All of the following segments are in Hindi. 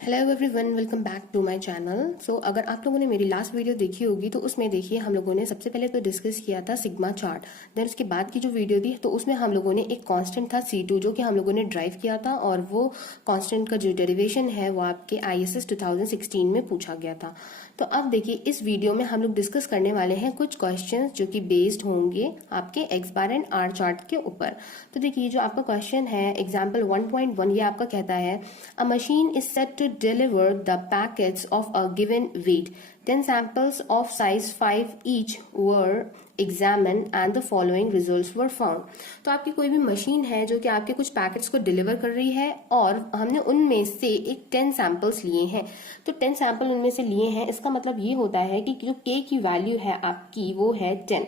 Hello everyone, welcome back to my channel. So अगर आप लोगों ने मेरी लास्ट वीडियो देखी होगी तो उसमें देखिए हम लोगों ने सबसे पहले तो डिस्कस किया था सिग्मा चार्ट। देन उसके बाद की जो वीडियो थी तो उसमें हम लोगों ने एक कांस्टेंट था C2 जो कि हम लोगों ने ड्राइव किया था, और वो कांस्टेंट का जो डेरिवेशन है वो आपके ISS 2016 में पूछा गया था। तो अब देखिए इस वीडियो में हम लोग डिस्कस करने वाले हैं कुछ क्वेश्चंस जो कि बेस्ड होंगे आपके X bar and R chart के ऊपर। तो देखिए जो आपका क्वेश्चन है एग्जाम्पल 1.1, ये आपका कहता है a machine is set to deliver the packets of a given weight. 10 samples of size 5 each were examined and the following results were found. तो आपकी कोई भी मशीन है जो कि आपके कुछ पैकेट्स को डिलीवर कर रही है और हमने उनमें से एक 10 सैंपल्स लिए हैं। तो 10 सैंपल उनमें से लिए हैं, इसका मतलब ये होता है कि जो K की वैल्यू है आपकी वो है 10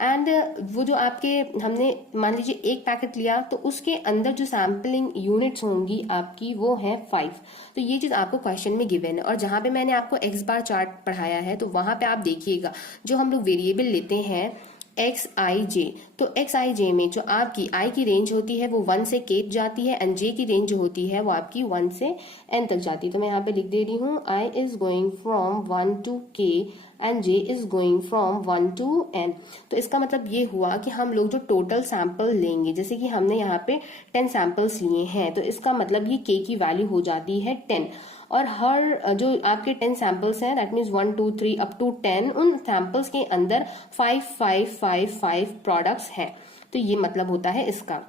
एंड वो जो आपके हमने मान लीजिए एक पैकेट लिया तो उसके अंदर जो सैम्पलिंग यूनिट्स होंगी आपकी वो है 5। तो ये चीज आपको क्वेश्चन में गिवन है, और जहां पे मैंने आपको एक्स बार चार्ट पढ़ाया है तो वहां पे आप देखिएगा जो हम लोग वेरिएबल लेते हैं एक्स आई जे। तो एक्स आई जे में जो आपकी आई की रेंज होती है वो 1 से k जाती है एंड जे की रेंज जो होती है वो आपकी 1 से n तक जाती है। तो मैं यहाँ पे लिख दे रही हूँ i is going from 1 to k and j is going from 1 to n। तो इसका मतलब ये हुआ कि हम लोग जो टोटल सैंपल लेंगे, जैसे कि हमने यहाँ पे 10 सैंपल्स लिए हैं, तो इसका मतलब ये k की वैल्यू हो जाती है 10, और हर जो आपके 10 सैंपल्स हैं दैट मीन्स 1 2 3 अप टू 10, उन सैंपल्स के अंदर 5 5 5 5 प्रोडक्ट्स है। तो ये मतलब होता है इसका।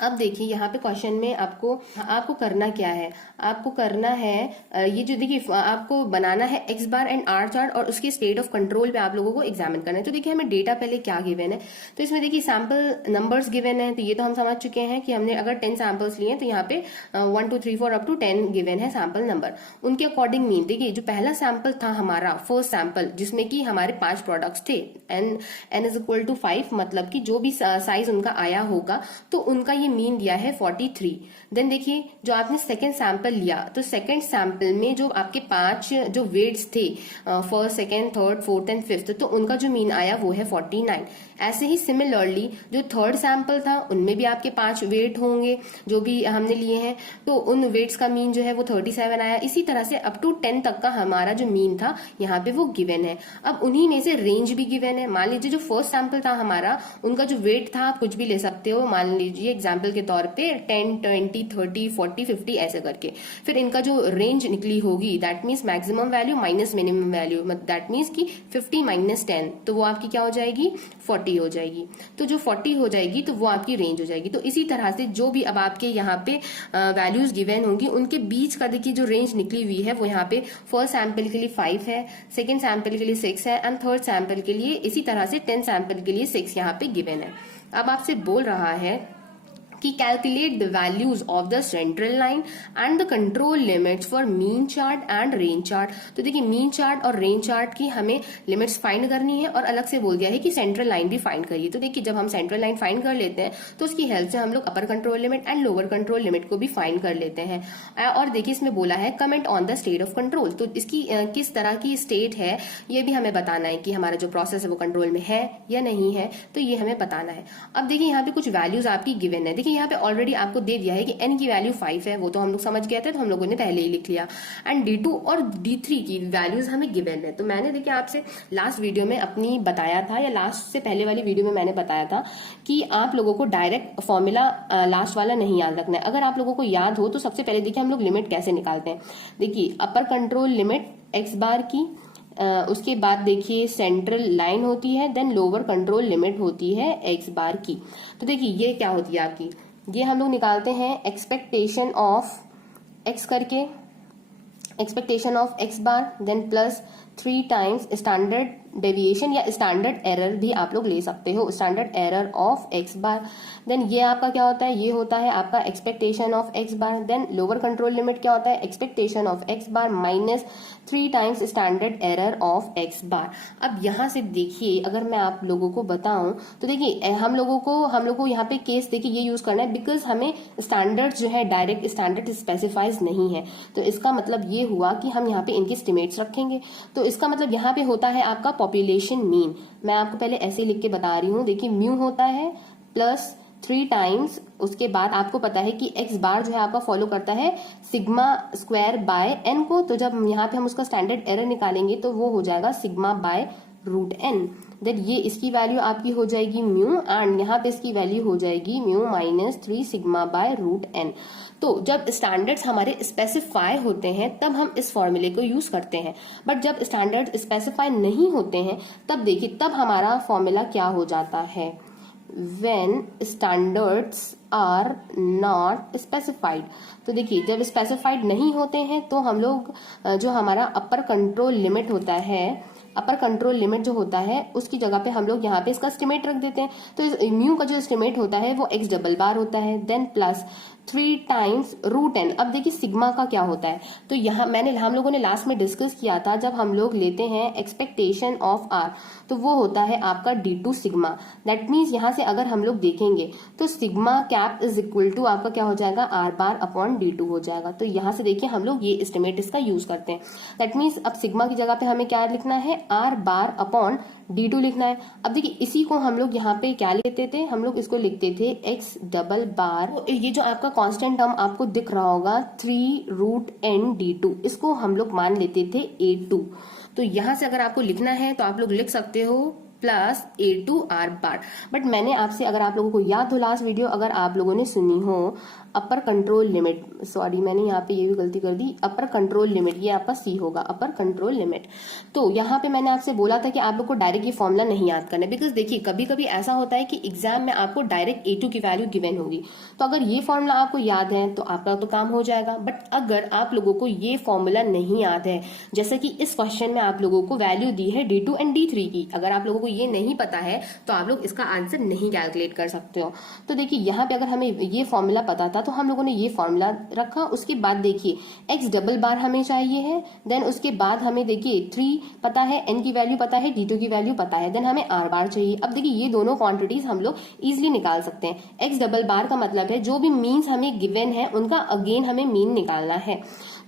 अब देखिए यहाँ पे क्वेश्चन में आपको करना क्या है, आपको करना है ये जो देखिए आपको बनाना है X bar and R chart और उसके स्टेट ऑफ कंट्रोल पे आप लोगों को एग्जामिन करना है। तो देखिए हमें डेटा पहले क्या गिवन है, तो इसमें देखिए सैंपल नंबर्स गिवन है। तो ये तो हम समझ चुके हैं कि हमने अगर 10 सैंपल्स लिए तो यहाँ पे 1 2 3 4 अप टू 10 गिवन है सैंपल नंबर। उनके अकॉर्डिंग मीन देखिए जो पहला सैंपल था हमारा फर्स्ट सैंपल जिसमें कि हमारे 5 प्रोडक्ट्स थे, n इज इक्वल टू 5, मतलब कि जो भी साइज उनका आया होगा तो उनका ये मीन दिया है 43। देन देखिए जो आपने सेकंड सैंपल लिया तो सेकंड सैंपल में जो आपके 5 जो वेट्स थे first second third fourth and fifth, तो उनका जो मीन आया वो है 49। ऐसे ही सिमिलरली जो थर्ड सैंपल था उनमें भी आपके 5 वेट होंगे जो भी हमने लिए हैं, तो उन वेट्स का मीन जो है वो 37 आया। इसी तरह से अप टू 10 तक का हमारा जो मीन था यहाँ पे वो गिवन है। अब उन्हीं में से रेंज भी गिवन है। मान लीजिए जो फर्स्ट सैंपल था हमारा उनका जो वेट था आप कुछ भी ले सकते हो, मान लीजिए एग्जाम्पल के तौर पे 10 20 30 40 50 ऐसे करके, फिर इनका जो रेंज निकली होगी that means maximum value minus minimum value, that means की 50 माइनस 10, तो वो आपकी क्या हो जाएगी 40 हो जाएगी। तो जो 40 हो जाएगी तो वो आपकी रेंज हो जाएगी। तो इसी तरह से जो भी अब आपके यहाँ पे वैल्यूज गिवन होंगी उनके बीच का देखिए जो रेंज निकली हुई है वो यहाँ पे फर्स्ट सैंपल के लिए 5 है, सेकेंड सैंपल के लिए 6 है एंड थर्ड सैंपल के लिए इसी तरह से 10 सैंपल के लिए 6 यहाँ पे गिवन है। अब आपसे बोल रहा है कि calculate the values of the central line and the control limits for mean chart and range chart. तो देखिए मीन चार्ट और रेंज चार्ट की हमें लिमिट्स फाइंड करनी है और अलग से बोल दिया है कि सेंट्रल लाइन भी फाइंड करिए। तो देखिए जब हम सेंट्रल लाइन फाइंड कर लेते हैं तो उसकी हेल्प से हम लोग upper control limit and lower control limit को भी फाइंड कर लेते हैं। और देखिए इसमें बोला है comment on the state of control, तो इसकी किस तरह की स्टेट है ये भी हमें बताना है कि हमारा जो प्रोसेस है वो कंट्रोल में है या नहीं है, तो ये हमें बताना है। अब देखिए यहाँ पे कुछ वैल्यूज आपकी गिवन है। देखिए यहाँ पे ऑलरेडी आपको दे दिया है कि n की वैल्यू 5 है, वो तो हम लोग समझ गए थे तो हम लोगों ने पहले ही लिख लिया, एंड d2 और d3 की वैल्यूज हमें गिवन है। तो मैंने देखिए आपसे लास्ट वीडियो में अपनी बताया था या लास्ट से पहले वाली वीडियो में मैंने बताया था कि आप लोगों को डायरेक्ट फॉर्मूला लास्ट वाला नहीं याद रखना है। अगर आप लोगों को याद हो तो सबसे पहले देखिए हम लोग लिमिट कैसे निकालते हैं। देखिए अपर कंट्रोल लिमिट एक्स बार की, उसके बाद देखिए सेंट्रल लाइन होती है, देन लोअर कंट्रोल लिमिट होती है एक्स बार की। तो देखिए ये क्या होती है आपकी, ये हम लोग निकालते हैं एक्सपेक्टेशन ऑफ एक्स करके, expectation of x bar then plus 3 times standard deviation या स्टैंडर्ड एरर भी आप लोग ले सकते हो, standard error of x bar. Then ये आपका क्या होता है, ये होता है आपका expectation of x bar. Then lower control limit क्या होता है, expectation of x bar minus 3 times standard error of x bar. अब यहाँ से देखिए अगर मैं आप लोगों को बताऊं तो देखिए हम लोगों को यहाँ पे केस देखिए ये यूज करना है बिकॉज हमें स्टैंडर्ड जो है डायरेक्ट स्टैंडर्ड स्पेसिफाइज नहीं है। तो इसका मतलब ये हुआ कि हम यहाँ पे इनके एस्टिमेट्स रखेंगे। तो इसका मतलब यहाँ पे होता है आपका पॉपुलेशन मीन। मैं आपको पहले ऐसे लिख के बता रही हूँ, देखिए म्यू होता है प्लस 3 टाइम्स, उसके बाद आपको पता है कि x बार जो है आपका फॉलो करता है सिग्मा स्क्वायर बाय n को, तो जब यहाँ पे हम उसका स्टैंडर्ड एरर निकालेंगे तो वो हो जाएगा sigma by root n। Then ये इसकी वैल्यू आपकी हो जाएगी म्यू, एंड यहाँ पे इसकी वैल्यू हो जाएगी mu minus 3 sigma by root n। तो जब स्टैंडर्ड्स हमारे स्पेसिफाई होते हैं तब हम इस फॉर्मूले को यूज करते हैं, बट जब स्टैंडर्ड स्पेसिफाई नहीं होते हैं तब देखिए तब हमारा फॉर्मूला क्या हो जाता है, when standards are not specified. तो देखिए जब स्पेसिफाइड नहीं होते हैं तो हम लोग जो हमारा अपर कंट्रोल लिमिट होता है, अपर कंट्रोल लिमिट जो होता है उसकी जगह पे हम लोग यहाँ पे इसका एस्टिमेट रख देते हैं। तो म्यू का जो एस्टिमेट होता है वो x डबल बार होता है, then plus 3 times root n। अब देखिए सिग्मा का क्या होता है, तो यहाँ हम लोगों ने लास्ट में डिस्कस किया था, जब हम लोग लेते हैं एक्सपेक्टेशन ऑफ r तो वो होता है आपका d2 सिग्मा। दैट मीन्स यहाँ से अगर हम लोग देखेंगे तो sigma cap is equal to आपका क्या हो जाएगा, r बार अपॉन d2 हो जाएगा। तो यहाँ से देखिए हम लोग ये एस्टिमेट इसका यूज करते हैं। दैट मीन्स अब सिग्मा की जगह पे हमें क्या लिखना है, r बार अपॉन d2 लिखना है। अब देखिए इसी को हम लोग यहाँ पे क्या लेते थे, हम लोग इसको लिखते थे x डबल बार, तो ये जो आपका कांस्टेंट टर्म आपको दिख रहा होगा 3 रूट n d2, इसको हम लोग मान लेते थे a2। तो यहाँ से अगर आपको लिखना है तो आप लोग लिख सकते हो plus a2 r bar. But मैंने आपसे, अगर आप लोगों को याद हो लास्ट वीडियो अगर आप लोगों ने सुनी हो, अपर कंट्रोल लिमिट, सॉरी मैंने यहाँ पे ये भी गलती कर दी, अपर कंट्रोल लिमिट, ये आपका सी होगा अपर कंट्रोल लिमिट। तो यहाँ पे मैंने आपसे बोला था कि आप लोग को डायरेक्ट ये फॉर्मूला नहीं याद करना है, बिकॉज देखिए कभी कभी ऐसा होता है कि एग्जाम में आपको डायरेक्ट a2 की वैल्यू गिवन होगी, तो अगर ये फॉर्मूला आपको याद है तो आपका तो काम हो जाएगा। बट अगर आप लोगों को ये फॉर्मूला नहीं याद है, जैसे कि इस क्वेश्चन में आप लोगों को वैल्यू दी है d2 एंड d3 की, अगर आप लोगों को ये नहीं पता है तो आप लोग इसका आंसर नहीं कैलकुलेट कर सकते हो। तो देखिए यहाँ पे अगर हमें ये फॉर्मूला पता था तो हम लोगों ने ये फॉर्मूला रखा। उसके बाद देखिए x डबल बार हमें चाहिए है, देन उसके बाद हमें देखिए 3 पता है, n की वैल्यू पता है, d2 की वैल्यू पता है, देन हमें r बार चाहिए। अब देखिए ये दोनों क्वांटिटीज हम लोग इजिली निकाल सकते हैं। x डबल बार का मतलब है जो भी मीन्स हमें गिवन है उनका अगेन हमें मीन निकालना है।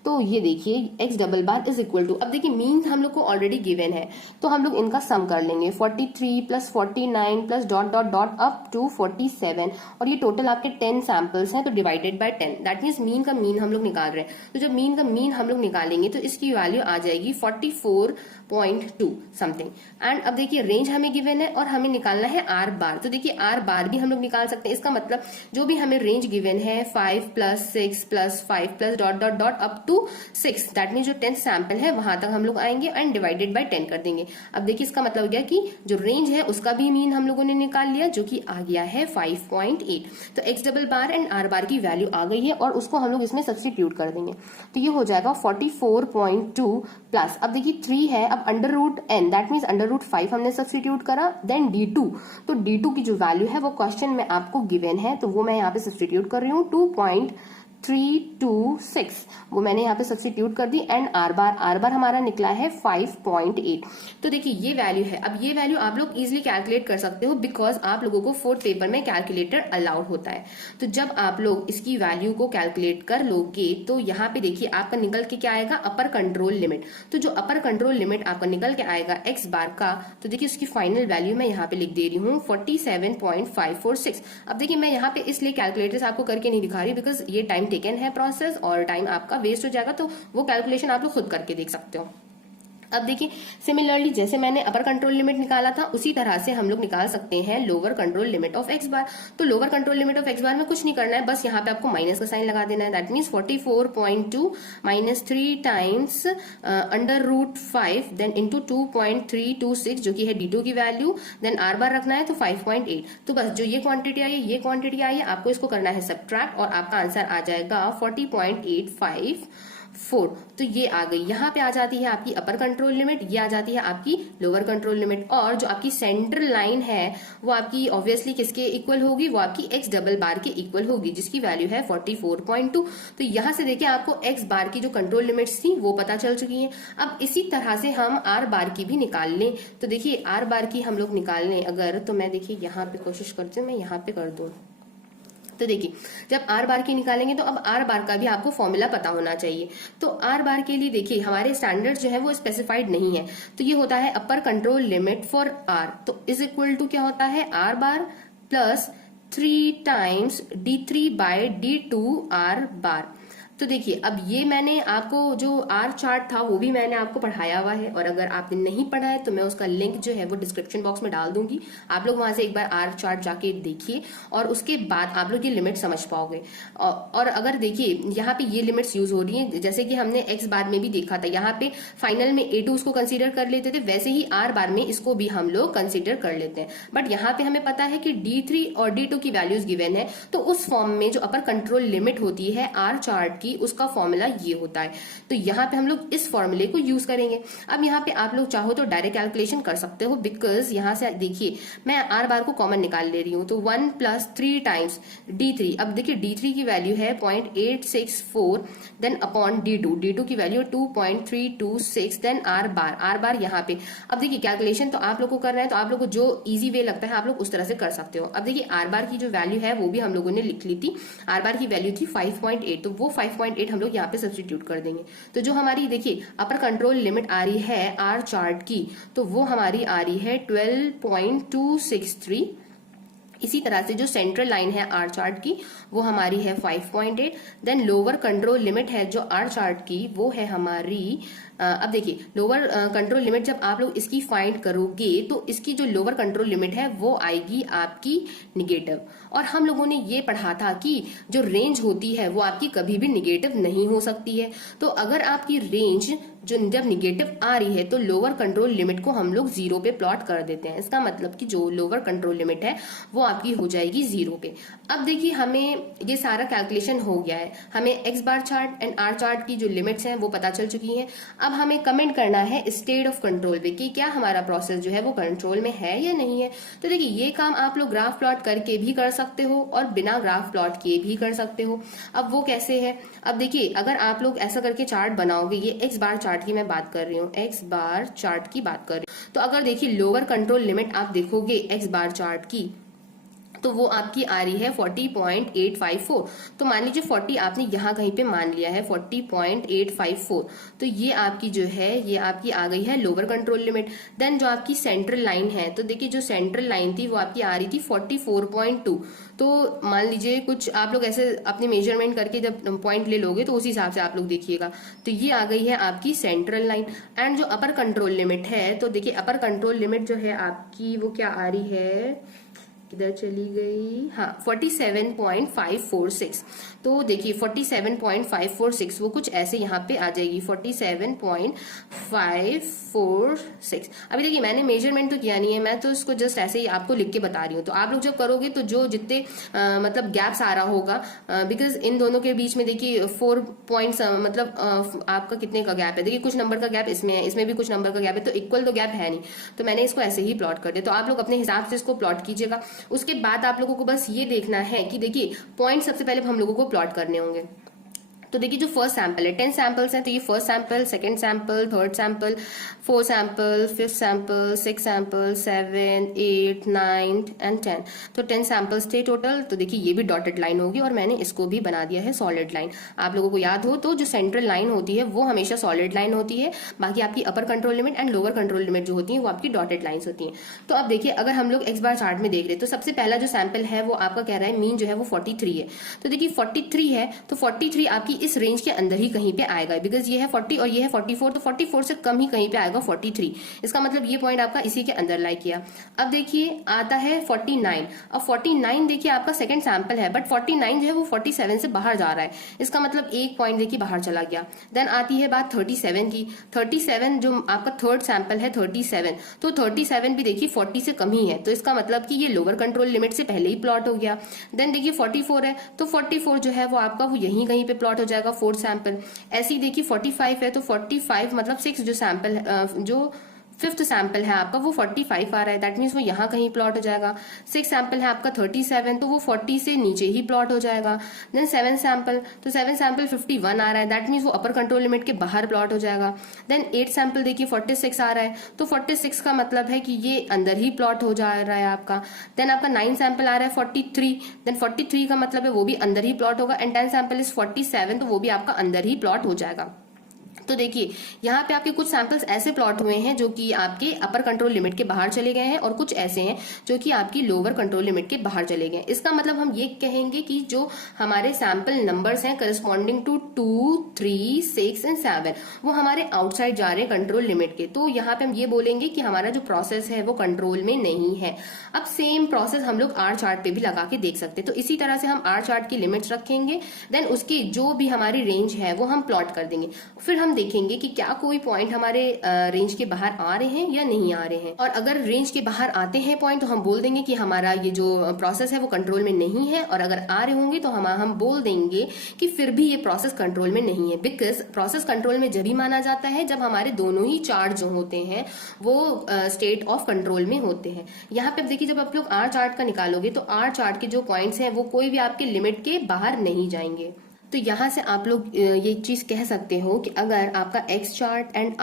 तो ये देखिए x double bar is equal to, अब देखिए मीन हम लोग को ऑलरेडी गिवन है तो हम लोग इनका सम कर लेंगे, 43 plus 49 plus dot dot dot up to 47, और ये टोटल आपके 10 सैंपल्स हैं तो divided by 10, that means mean का मीन हम लोग निकाल रहे हैं। तो जब मीन का मीन हम लोग निकालेंगे तो इसकी वैल्यू आ जाएगी 44.2 समथिंग। एंड अब देखिए रेंज हमें गिवन है और हमें निकालना है r बार, तो देखिए r बार भी हम लोग निकाल सकते हैं। इसका मतलब जो भी हमें रेंज गिवन है 5 plus 6 plus 5 plus dot dot dot up to 6, that mean जो 10th सैंपल है वहां तक हम लोग आएंगे एंड डिवाइडेड बाय 10 कर देंगे। अब देखिए इसका मतलब हो गया कि जो रेंज है उसका भी मीन हम लोगों ने निकाल लिया जो कि आ गया है 5.8। तो x double bar and r बार की वैल्यू आ गई है और उसको हम लोग इसमें सब्स्टिट्यूट कर देंगे, तो ये हो जाएगा 44.2 प्लस, अब देखिए 3 है, अब under root n that means under root 5 हमने सब्स्टिट्यूट करा, देन d2, तो d2 की जो वैल्यू है वो क्वेश्चन में आपको गिवन है तो वो मैं यहाँ पे सब्स्टिट्यूट कर रही हूँ 2.326, वो मैंने यहाँ पे सब्स्टिट्यूट कर दी। एंड r बार हमारा निकला है 5.8। तो देखिए ये वैल्यू है। अब ये वैल्यू आप लोग इजीली कैलकुलेट कर सकते हो बिकॉज आप लोगों को 4th पेपर में कैलकुलेटर अलाउड होता है। तो जब आप लोग इसकी वैल्यू को कैलकुलेट कर लोगे तो यहाँ पे देखिए आपका निकल के क्या आएगा, अपर कंट्रोल लिमिट। तो जो अपर कंट्रोल लिमिट आपका निकल के आएगा x बार का, तो देखिए उसकी फाइनल वैल्यू मैं यहाँ पे लिख दे रही हूँ 47.546। अब देखिए मैं यहाँ पे इसलिए कैलकुलेटर्स आपको करके नहीं दिखा रही बिकॉज ये टाइम टेकन है प्रोसेस और टाइम आपका वेस्ट हो जाएगा, तो वो कैलकुलेशन आप लोग खुद करके देख सकते हो। अब देखिए सिमिलरली जैसे मैंने अपर कंट्रोल लिमिट निकाला था उसी तरह से हम लोग निकाल सकते हैं lower control limit of x बार। तो lower control limit of x बार में कुछ नहीं करना है, बस यहाँ पे आपको माइनस का साइन लगा देना है। That means 44.2 minus 3 times under root 5 then into 2.326 जो कि है d2 की वैल्यू, देन r बार रखना है तो 5.8। तो बस जो ये क्वांटिटी आई है ये क्वांटिटी आई है, आपको इसको करना है सब्ट्रैक्ट और आपका आंसर आ जाएगा 40.854। तो ये आ गई, यहाँ पे आ जाती है आपकी अपर कंट्रोल लिमिट, ये आ जाती है आपकी लोअर कंट्रोल लिमिट, और जो आपकी सेंट्रल लाइन है वो आपकी ऑब्वियसली किसके इक्वल होगी, वो आपकी x डबल बार के इक्वल होगी जिसकी वैल्यू है 44.2। तो यहाँ से देखिए आपको x बार की जो कंट्रोल लिमिट्स थी वो पता चल चुकी हैं। अब इसी तरह से हम r बार की भी निकाल लें, तो देखिए r बार की हम लोग निकाल लें अगर, तो मैं देखिए यहाँ पे कोशिश करती हूँ मैं यहाँ पे कर दूँ। तो देखिए जब r बार की निकालेंगे तो अब r बार का भी आपको फॉर्मूला पता होना चाहिए। तो r बार के लिए देखिए हमारे स्टैंडर्ड जो है वो स्पेसिफाइड नहीं है, तो ये होता है upper control limit for r, तो इज इक्वल टू क्या होता है r बार प्लस 3 टाइम्स d3/d2 r बार। तो देखिए अब ये मैंने आपको जो आर चार्ट था वो भी मैंने आपको पढ़ाया हुआ है, और अगर आपने नहीं पढ़ा है तो मैं उसका लिंक जो है वो डिस्क्रिप्शन बॉक्स में डाल दूंगी। आप लोग वहां से एक बार आर चार्ट जाके देखिए और उसके बाद आप लोग ये लिमिट समझ पाओगे। और अगर देखिए यहाँ पे ये लिमिट्स यूज हो रही है, जैसे कि हमने एक्स बार में भी देखा था, यहाँ पे फाइनल में A2 उसको कंसीडर कर लेते थे, वैसे ही आर बार में इसको भी हम लोग कंसीडर कर लेते हैं। बट यहाँ पे हमें पता है कि D3 और D2 की वैल्यूज गिवन है, तो उस फॉर्म में जो अपर कंट्रोल लिमिट होती है आर चार्ट की, उसका फॉर्मूला ये होता है। तो यहाँ पे हम लोग इस फॉर्मूले को यूज करेंगे। अब यहाँ पे आप लोग चाहो तो डायरेक्ट कैलकुलेशन कर सकते हो, बिकॉज यहाँ से देखिए मैं आर बार को कॉमन निकाल ले रही हूँ, तो 1 + 3 टाइम्स D3। अब देखिए D3 की वैल्यू है 0.864, देन अपॉन D2 की वैल्यू 2.326, देन आर बार यहाँ पे। अब देखिए कैलकुलेशन तो आप लोग को करना है, तो आप लोग को जो इजी वे लगता है आप लोग उस तरह से कर सकते हो। अब देखिए आर बार की जो वैल्यू है वो भी हम लोगों ने लिख ली थी। आर बार की वैल्यू थी 5.8, तो वो 5.8 हम लोग यहाँ पे सब्स्टिट्यूट कर देंगे। तो जो हमारी देखिए अपर कंट्रोल लिमिट आ रही है आर चार्ट की, तो वो हमारी आ रही है 12.263। इसी तरह से जो सेंट्रल लाइन है आर चार्ट की वो हमारी है 5.8। देन लोअर कंट्रोल लिमिट है जो आर चार्ट की वो है हमारी अब देखिए लोअर कंट्रोल लिमिट जब आप लोग इसकी फाइंड करोगे तो इसकी जो लोअर कंट्रोल लिमिट है वो आएगी आपकी निगेटिव। और हम लोगों ने ये पढ़ा था कि जो रेंज होती है वो आपकी कभी भी निगेटिव नहीं हो सकती है। तो अगर आपकी रेंज जो जब निगेटिव आ रही है तो लोअर कंट्रोल लिमिट को हम लोग 0 पे प्लॉट कर देते हैं। इसका मतलब कि जो लोअर कंट्रोल लिमिट है वो आपकी हो जाएगी 0 पे। अब देखिए हमें ये सारा कैलकुलेशन हो गया है, हमें X bar chart and R chart की जो लिमिट्स हैं वो पता चल चुकी हैं। अब हमें कमेंट करना है स्टेट ऑफ कंट्रोल पे कि क्या हमारा प्रोसेस जो है वो कंट्रोल में है या नहीं है। तो देखिए ये काम आप लोग ग्राफ प्लॉट करके भी कर सकते हो और बिना ग्राफ प्लॉट किए भी कर सकते हो। अब वो कैसे है, अब देखिए अगर आप लोग ऐसा करके चार्ट बनाओगे, ये एक्स बार चार्ट की मैं बात कर रही हूँ, एक्स बार चार्ट की बात कर रही हूँ, तो अगर देखिए लोअर कंट्रोल लिमिट आप देखोगे एक्स बार चार्ट की तो वो आपकी आ रही है 40.854। तो मान लीजिए 40 आपने यहाँ कहीं पे मान लिया है 40.854, तो ये आपकी जो है ये आपकी आ गई है लोअर कंट्रोल लिमिट। देन जो आपकी सेंट्रल लाइन है, तो देखिए जो सेंट्रल लाइन थी वो आपकी आ रही थी 44.2। तो मान लीजिए कुछ आप लोग ऐसे अपने मेजरमेंट करके जब पॉइंट ले लोगे तो उस हिसाब से आप लोग देखिएगा। तो ये आ गई है आपकी सेंट्रल लाइन। एंड जो अपर कंट्रोल लिमिट है, तो देखिए अपर कंट्रोल लिमिट जो है आपकी वो क्या आ रही है, किधर चली गई, हाँ 47.546। तो देखिए 47.546 वो कुछ ऐसे यहाँ पे आ जाएगी 47.546। अभी देखिए मैंने मेजरमेंट तो किया नहीं है, मैं तो इसको जस्ट ऐसे ही आपको लिख के बता रही हूँ। तो आप लोग जब करोगे तो जो जितने मतलब गैप्स आ रहा होगा, बिकॉज इन दोनों के बीच में देखिए 4 पॉइंट्स मतलब आपका कितने का गैप है, देखिए कुछ नंबर का गैप इसमें है, इसमें भी कुछ नंबर का गैप है, तो इक्वल तो गैप है नहीं। तो मैंने इसको ऐसे ही प्लॉट कर दिया। तो आप लोग अपने हिसाब से इसको प्लॉट कीजिएगा। उसके बाद आप लोगों को बस ये देखना है कि देखिए पॉइंट सबसे पहले हम लोगों को प्लॉट करने होंगे। तो देखिए जो फर्स्ट सैंपल है 10 सैंपल्स हैं, तो ये first sample, second sample, third sample, 4 sample, 5th sample, 6 sample, 7, 8, 9 and 10। तो 10 सैंपल्स थे टोटल। तो देखिए ये भी डॉटेड लाइन होगी और मैंने इसको भी बना दिया है सॉलिड लाइन। आप लोगों को याद हो तो जो सेंट्रल लाइन होती है वो हमेशा सॉलिड लाइन होती है, बाकी आपकी upper control limit and lower control limit जो होती है वो आपकी डॉटेड लाइन्स होती हैं। तो अब देखिए अगर हम लोग एक्स बार चार्ट में देख रहे हैं तो सबसे पहला जो सैंपल है वो आपका कह रहा है मीन जो है वो 43 है। तो देखिए 43 है तो 43 आपकी इस रेंज के अंदर ही कहीं पे आएगा, बिकॉज ये है 40 और ये है 44, तो 44 से कम ही कहीं पे आएगा 43। इसका मतलब ये पॉइंट आपका इसी के अंदर लाई किया। अब देखिए आता है 49। अब 49 देखिए आपका सेकंड सैंपल है, बट 49 जो है वो 47 से बाहर जा रहा है, इसका मतलब एक पॉइंट देखिए बाहर चला गया। देन आती है बात 37 की। 37 जो आपका थर्ड सैंपल है 37, तो 37 भी देखिए 40 से कम ही है, तो इसका मतलब कि ये लोअर कंट्रोल लिमिट से पहले ही प्लॉट हो गया। देन देखिए 44 है, तो 44 जो है वो आपका वो यहीं कहीं पे प्लॉट हो जाएगा, फोर्थ सैंपल। ऐसे ही देखिए 45 है, तो 45 मतलब 6 जो सैंपल जो 5th सैंपल है आपका वो 45 आ रहा है, दैट मीन्स वो यहाँ कहीं प्लॉट हो जाएगा। 6 सैंपल है आपका 37, तो वो 40 से नीचे ही प्लॉट हो जाएगा। देन 7 सैंपल, तो 7 सैंपल 51 आ रहा है, दैट मीन्स वो अपर कंट्रोल लिमिट के बाहर प्लॉट हो जाएगा। देन 8 सैंपल देखिए 46 आ रहा है, तो 46 का मतलब है कि ये अंदर ही प्लॉट हो जा रहा है आपका। देन आपका 9 सैंपल आ रहा है 43, देन 43 का मतलब है वो भी अंदर ही प्लॉट होगा। एंड 10 सैंपल इज 47, तो वो भी आपका अंदर ही प्लॉट हो जाएगा। तो देखिए यहाँ पे आपके कुछ सैंपल्स ऐसे प्लॉट हुए हैं जो कि आपके अपर कंट्रोल लिमिट के बाहर चले गए हैं, और कुछ ऐसे हैं जो कि आपकी लोअर कंट्रोल लिमिट के बाहर चले गए हैं। इसका मतलब हम ये कहेंगे कि जो हमारे सैंपल नंबर्स हैं करस्पॉन्डिंग टू 2, 3, 6 एंड 7 वो हमारे आउटसाइड जा रहे हैं कंट्रोल लिमिट के। तो यहाँ पे हम ये बोलेंगे कि हमारा जो प्रोसेस है वो कंट्रोल में नहीं है। अब सेम प्रोसेस हम लोग आर चार्ट पे भी लगा के देख सकते हैं। तो इसी तरह से हम आर चार्ट की लिमिट्स रखेंगे, देन उसकी जो भी हमारी रेंज है वो हम प्लॉट कर देंगे। फिर हम देखेंगे कि क्या कोई पॉइंट हमारे रेंज के बाहर आ रहे हैं या नहीं आ रहे हैं, और अगर रेंज के बाहर आते हैं पॉइंट तो हम बोल देंगे कि हमारा ये जो प्रोसेस है वो कंट्रोल में नहीं है, और अगर आ रहे होंगे तो हम बोल देंगे कि फिर भी ये प्रोसेस कंट्रोल में नहीं है। बिकॉज प्रोसेस कंट्रोल में जब ही माना जाता है जब हमारे दोनों ही चार्ट जो होते हैं वो स्टेट ऑफ कंट्रोल में होते हैं। यहाँ पे अब देखिए जब आप लोग आर चार्ट का निकालोगे तो आर चार्ट के जो पॉइंट्स हैं वो कोई भी आपके लिमिट के बाहर नहीं जाएंगे। तो यहाँ से आप लोग ये चीज कह सकते हो कि अगर आपका X chart and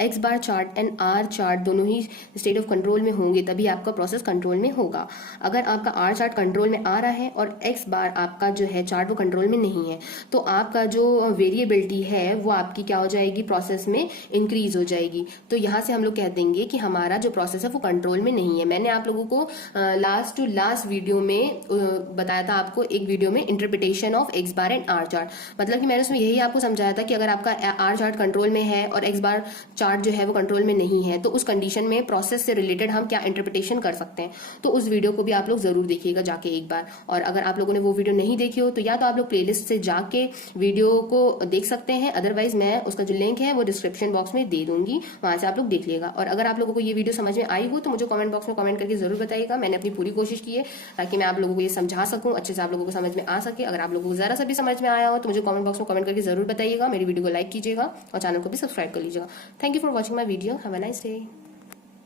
X bar chart and R chart दोनों ही स्टेट ऑफ कंट्रोल में होंगे तभी आपका प्रोसेस कंट्रोल में होगा। अगर आपका आर चार्ट कंट्रोल में आ रहा है और एक्स बार आपका जो है चार्ट वो कंट्रोल में नहीं है तो आपका जो वेरिएबिलिटी है वो आपकी क्या हो जाएगी, प्रोसेस में इंक्रीज हो जाएगी। तो यहाँ से हम लोग कह देंगे कि हमारा जो प्रोसेस है वो कंट्रोल में नहीं है। मैंने आप लोगों को लास्ट टू लास्ट वीडियो में बताया था, आपको एक वीडियो में interpretation of x bar and R chart, मतलब कि मैंने उसमें यही आपको समझाया था कि अगर आपका आर चार्ट कंट्रोल में है और एक्स बार चार्ट जो है वो कंट्रोल में नहीं है तो उस कंडीशन में प्रोसेस से रिलेटेड हम क्या इंटरप्रिटेशन कर सकते हैं। तो उस वीडियो को भी आप लोग जरूर देखिएगा जाके एक बार। और अगर आप लोगों ने वो वीडियो नहीं देखी हो तो या तो आप लोग प्लेलिस्ट से जाके वीडियो को देख सकते हैं, अदरवाइज मैं उसका जो लिंक है वो डिस्क्रिप्शन बॉक्स में दे दूंगी, वहां से आप लोग देख लिएगा। और अगर आप लोगों को ये वीडियो समझ में आई हो तो मुझे कमेंट बॉक्स में कमेंट करके जरूर बताइएगा। मैंने अपनी पूरी कोशिश की है ताकि मैं आप लोगों को ये समझा सकूं, अच्छे से आप लोगों को समझ में आ सके। अगर आप लोगों को जरा सा भी समझ में आया हो तो मुझे कमेंट बॉक्स में कमेंट करके जरूर बताइएगा। मेरी वीडियो को लाइक कीजिएगा और चैनल को भी सब्सक्राइब कर लीजिएगा। Thank you for watching my video. Have a nice day.